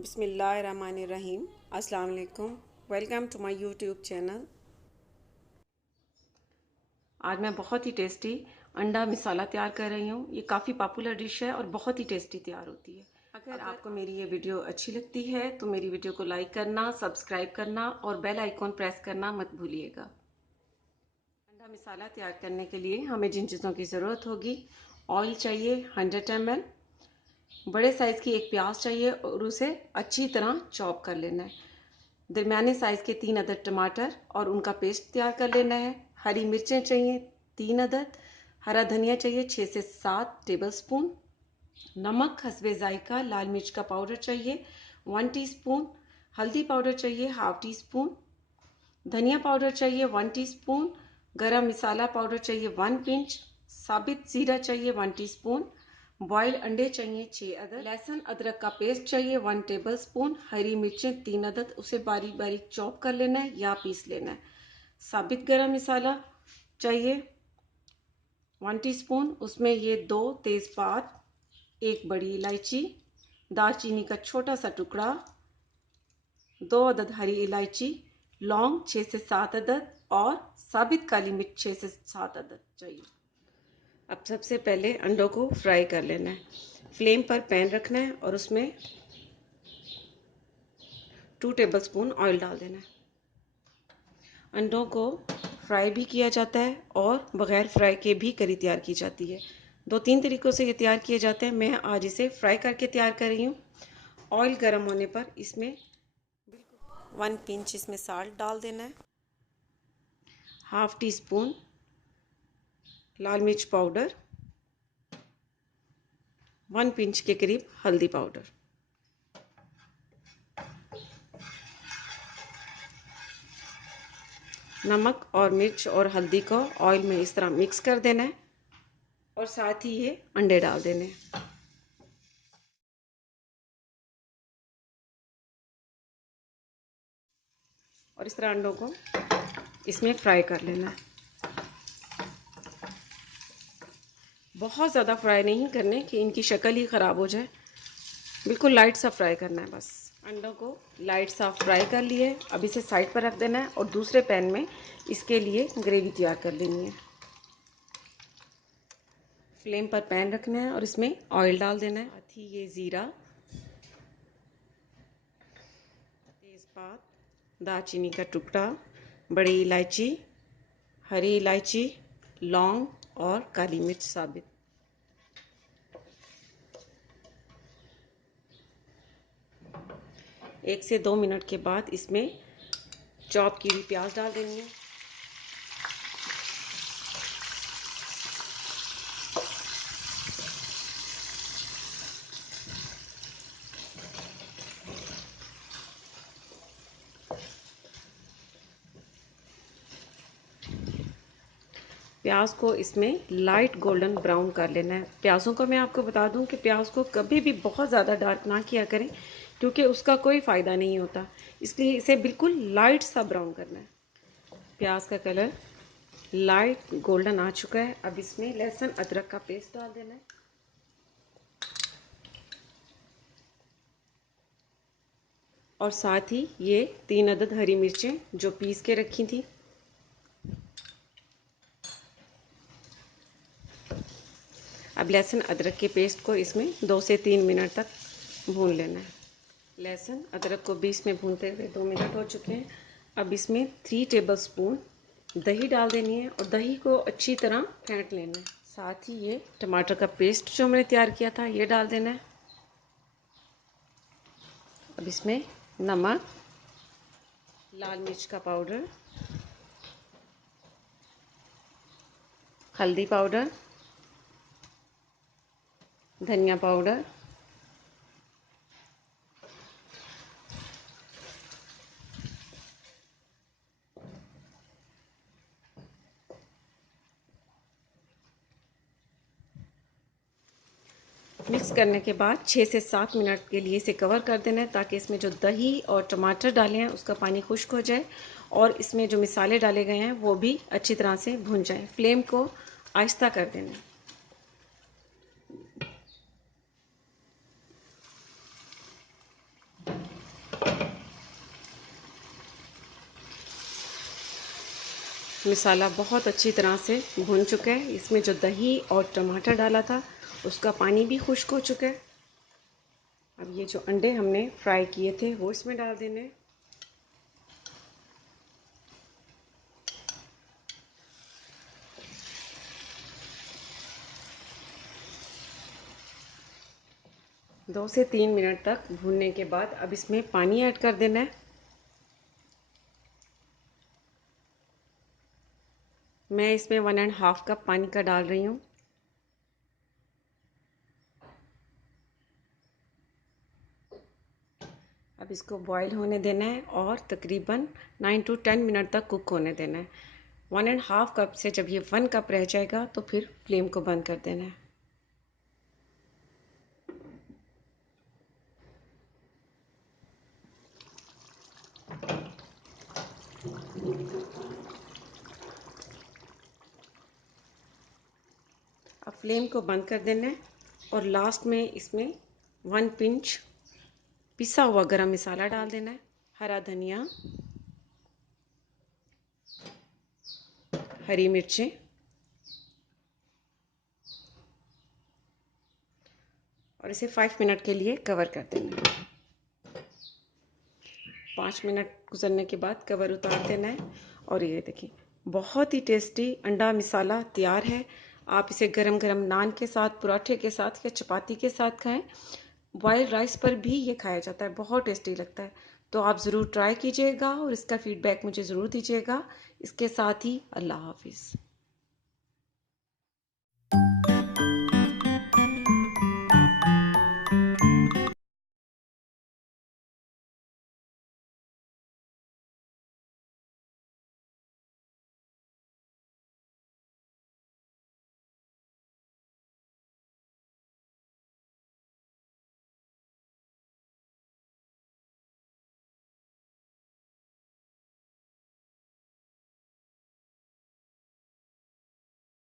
बिस्मिल्लाहिर्रहमानिर्रहीम। अस्सलाम वालेकुम। Welcome to my YouTube channel. आज मैं बहुत ही टेस्टी अंडा मिसाला तैयार कर रही हूँ। ये काफ़ी पॉपुलर डिश है और बहुत ही टेस्टी तैयार होती है। अगर आपको मेरी ये वीडियो अच्छी लगती है तो मेरी वीडियो को लाइक करना, सब्सक्राइब करना और बेल आइकॉन प्रेस करना मत भूलिएगा। अंडा मिसाला तैयार करने के लिए हमें जिन चीज़ों की ज़रूरत होगी, ऑयल चाहिए 100 ml, बड़े साइज़ की एक प्याज चाहिए और उसे अच्छी तरह चॉप कर लेना है। दरमियाने साइज़ के 3 अदद टमाटर और उनका पेस्ट तैयार कर लेना है। हरी मिर्चें चाहिए 3 अदद, हरा धनिया चाहिए 6 से 7 टेबलस्पून, नमक हस्बे जायका, लाल मिर्च का पाउडर चाहिए 1 टीस्पून, हल्दी पाउडर चाहिए हाफ टी स्पून, धनिया पाउडर चाहिए 1 टीस्पून, गरम मसाला पाउडर चाहिए 1 पिंच, साबित जीरा चाहिए 1 टीस्पून, बॉइल्ड अंडे चाहिए 6 अदद, लहसुन अदरक का पेस्ट चाहिए 1 टेबलस्पून, हरी मिर्चें 3 अदद, उसे बारीक बारीक चॉप कर लेना है या पीस लेना है। साबित गरम मसाला चाहिए 1 टीस्पून, उसमें ये 2 तेज़पात, 1 बड़ी इलायची, दालचीनी का छोटा सा टुकड़ा, 2 अदद हरी इलायची, लौंग 6 से 7 अदद और साबित काली मिर्च 6 से 7 अदद चाहिए। अब सबसे पहले अंडों को फ्राई कर लेना है। फ्लेम पर पैन रखना है और उसमें 2 टेबलस्पून ऑयल डाल देना है। अंडों को फ्राई भी किया जाता है और बग़ैर फ्राई के भी करी तैयार की जाती है। 2-3 तरीक़ों से ये तैयार किए जाते हैं। मैं आज इसे फ्राई करके तैयार कर रही हूँ। ऑयल गर्म होने पर इसमें 1 पिंच इसमें साल्ट डाल देना है, हाफ टी स्पून लाल मिर्च पाउडर, 1 पिंच के करीब हल्दी पाउडर, नमक और मिर्च और हल्दी को ऑयल में इस तरह मिक्स कर देना है और साथ ही ये अंडे डाल देने हैं। और इस तरह अंडों को इसमें फ्राई कर लेना है। बहुत ज़्यादा फ्राई नहीं करने कि इनकी शक्ल ही ख़राब हो जाए, बिल्कुल लाइट सा फ्राई करना है बस। अंडों को लाइट सा फ्राई कर लिए। अब इसे साइड पर रख देना है और दूसरे पैन में इसके लिए ग्रेवी तैयार कर लेनी है। फ्लेम पर पैन रखना है और इसमें ऑयल डाल देना है। साथ ही ये ज़ीरा, तेज़पात, दालचीनी का टुकड़ा, बड़ी इलायची, हरी इलायची, लौंग और काली मिर्च साबित। एक से 2 मिनट के बाद इसमें चॉप की हुई प्याज डाल देनी है। प्याज को इसमें लाइट गोल्डन ब्राउन कर लेना है। प्याज़ों को मैं आपको बता दूं कि प्याज को कभी भी बहुत ज़्यादा डार्क ना किया करें, क्योंकि उसका कोई फ़ायदा नहीं होता। इसलिए इसे बिल्कुल लाइट सा ब्राउन करना है। प्याज का कलर लाइट गोल्डन आ चुका है। अब इसमें लहसुन अदरक का पेस्ट डाल देना है और साथ ही ये 3 अदद हरी मिर्चें जो पीस के रखी थी। अब लहसुन अदरक के पेस्ट को इसमें 2 से 3 मिनट तक भून लेना है। लहसुन अदरक को बीच में भूनते हुए 2 मिनट हो चुके हैं। अब इसमें 3 टेबलस्पून दही डाल देनी है और दही को अच्छी तरह फेंट लेना है। साथ ही ये टमाटर का पेस्ट जो मैंने तैयार किया था ये डाल देना है। अब इसमें नमक, लाल मिर्च का पाउडर, हल्दी पाउडर, धनिया पाउडर, मिक्स करने के बाद 6 से 7 मिनट के लिए इसे कवर कर देना है, ताकि इसमें जो दही और टमाटर डाले हैं उसका पानी खुश्क हो जाए और इसमें जो मसाले डाले गए हैं वो भी अच्छी तरह से भुन जाए। फ्लेम को आहिस्ता कर देना है। मसाला बहुत अच्छी तरह से भुन चुका है। इसमें जो दही और टमाटर डाला था उसका पानी भी खुश्क हो चुका है। अब ये जो अंडे हमने फ्राई किए थे वो इसमें डाल देने। दो से 3 मिनट तक भूनने के बाद अब इसमें पानी ऐड कर देना है। मैं इसमें 1.5 कप पानी का डाल रही हूँ। अब इसको बॉईल होने देना है और तकरीबन 9 to 10 मिनट तक कुक होने देना है। 1.5 कप से जब ये 1 कप रह जाएगा तो फिर फ्लेम को बंद कर देना है। अब फ्लेम को बंद कर देना है और लास्ट में इसमें 1 पिंच पिसा हुआ गरम मसाला डाल देना है, हरा धनिया, हरी मिर्चें और इसे 5 मिनट के लिए कवर कर देना है। 5 मिनट गुजरने के बाद कवर उतार देना है और ये देखिए बहुत ही टेस्टी अंडा मसाला तैयार है। आप इसे गरम गरम नान के साथ, पराठे के साथ या चपाती के साथ खाएं। बॉइल्ड राइस पर भी ये खाया जाता है, बहुत टेस्टी लगता है। तो आप ज़रूर ट्राई कीजिएगा और इसका फीडबैक मुझे ज़रूर दीजिएगा। इसके साथ ही अल्लाह हाफिज़।